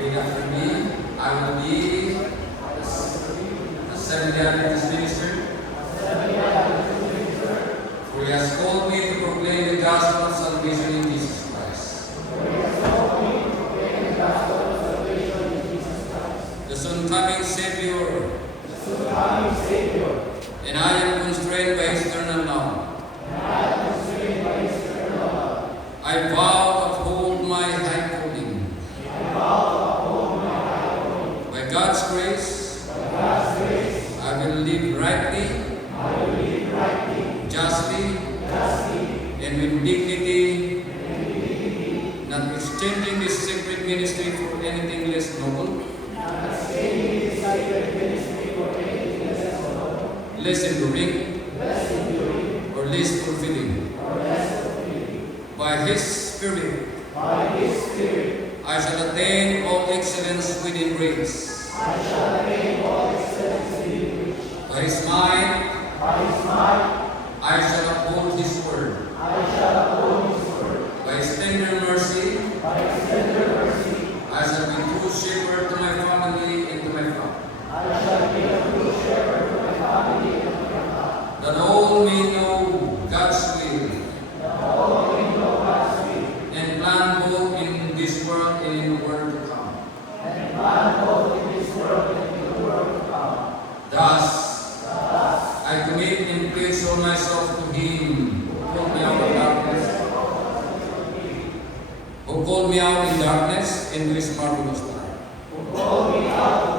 Read after me. I will be the Seventh-day Adventist minister. For he has called me to proclaim the gospel of salvation in Jesus Christ. The soon coming Savior. And I am constrained by his eternal love. I vow to uphold my high calling. By God's grace, I will live rightly, justly, and with dignity, not exchanging this sacred ministry for anything less noble, less enduring, or less fulfilling. By His Spirit, I shall attain all excellence within grace. By His might, I shall uphold His word. By His tender mercy, I shall be true shepherd to my family and to my flock. That all may know God's will and plan both in this world and in the world to come. Thus, I commit and pledge all myself to Him who called me out of darkness, into His marvelous light.